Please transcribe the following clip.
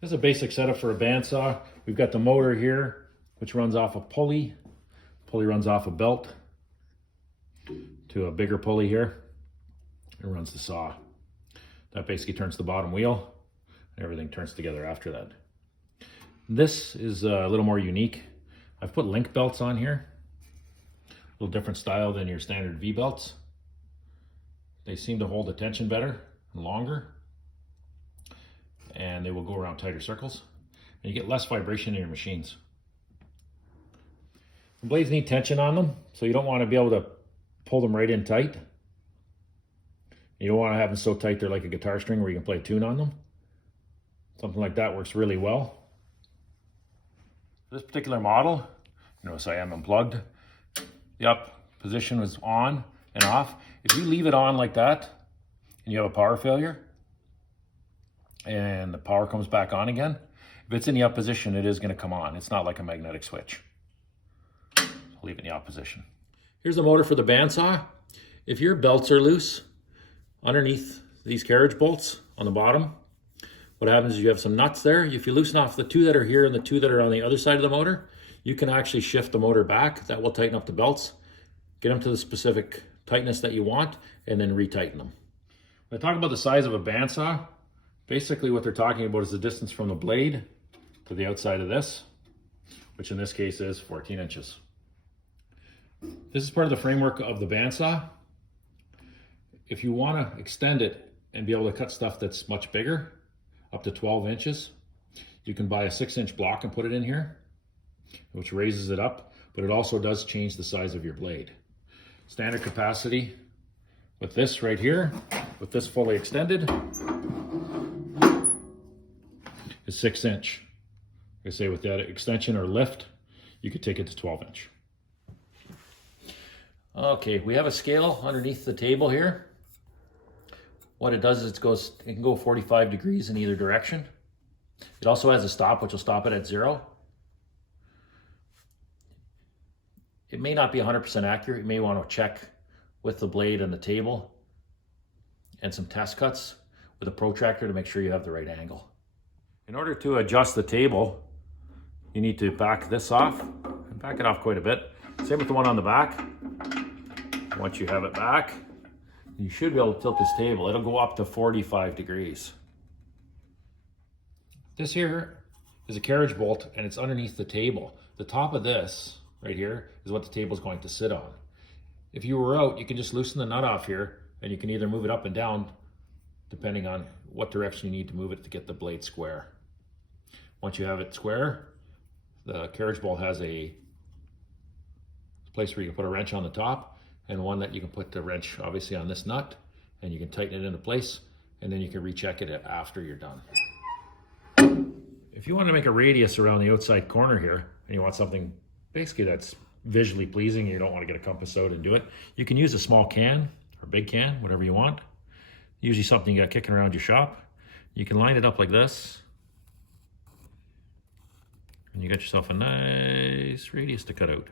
This is a basic setup for a bandsaw. We've got the motor here, which runs off a pulley. Pulley runs off a belt to a bigger pulley here. It runs the saw. That basically turns the bottom wheel, and everything turns together after that. This is a little more unique. I've put link belts on here. A little different style than your standard V belts. They seem to hold the tension better and longer, and they will go around tighter circles, and you get less vibration in your machines. The blades need tension on them, so you don't want to be able to pull them right in tight. You don't want to have them so tight they're like a guitar string where you can play a tune on them. Something like that works really well. This particular model, notice I am unplugged. The up position was on and off. If you leave it on like that and you have a power failure and the power comes back on again, if it's in the up position, it is going to come on. It's not like a magnetic switch. So leave it in the op position. Here's the motor for the bandsaw. If your belts are loose underneath these carriage bolts on the bottom, what happens is you have some nuts there. If you loosen off the two that are here and the two that are on the other side of the motor, you can actually shift the motor back. That will tighten up the belts, get them to the specific tightness that you want, and then retighten them. When I talk about the size of a bandsaw, basically what they're talking about is the distance from the blade to the outside of this, which in this case is 14 inches. This is part of the framework of the bandsaw. If you want to extend it and be able to cut stuff that's much bigger, up to 12 inches, you can buy a 6-inch block and put it in here, which raises it up, but it also does change the size of your blade. Standard capacity with this right here, with this fully extended, is 6-inch. Like I say, with that extension or lift, you could take it to 12-inch. Okay, we have a scale underneath the table here. What it does is it can go 45 degrees in either direction. It also has a stop, which will stop it at 0. It may not be 100% accurate. You may want to check with the blade and the table and some test cuts with a protractor to make sure you have the right angle. In order to adjust the table, you need to back this off and back it off quite a bit. Same with the one on the back. Once you have it back, you should be able to tilt this table. It'll go up to 45 degrees. This here is a carriage bolt and it's underneath the table. The top of this right here is what the table is going to sit on. If you were out, you can just loosen the nut off here and you can either move it up and down depending on what direction you need to move it to get the blade square. Once you have it square, the carriage bolt has a place where you can put a wrench on the top, and one that you can put the wrench obviously on this nut, and you can tighten it into place, and then you can recheck it after you're done. If you want to make a radius around the outside corner here, and you want something basically that's visually pleasing, and you don't want to get a compass out and do it, you can use a small can or big can, whatever you want. Usually something you got kicking around your shop. You can line it up like this, and you got yourself a nice radius to cut out.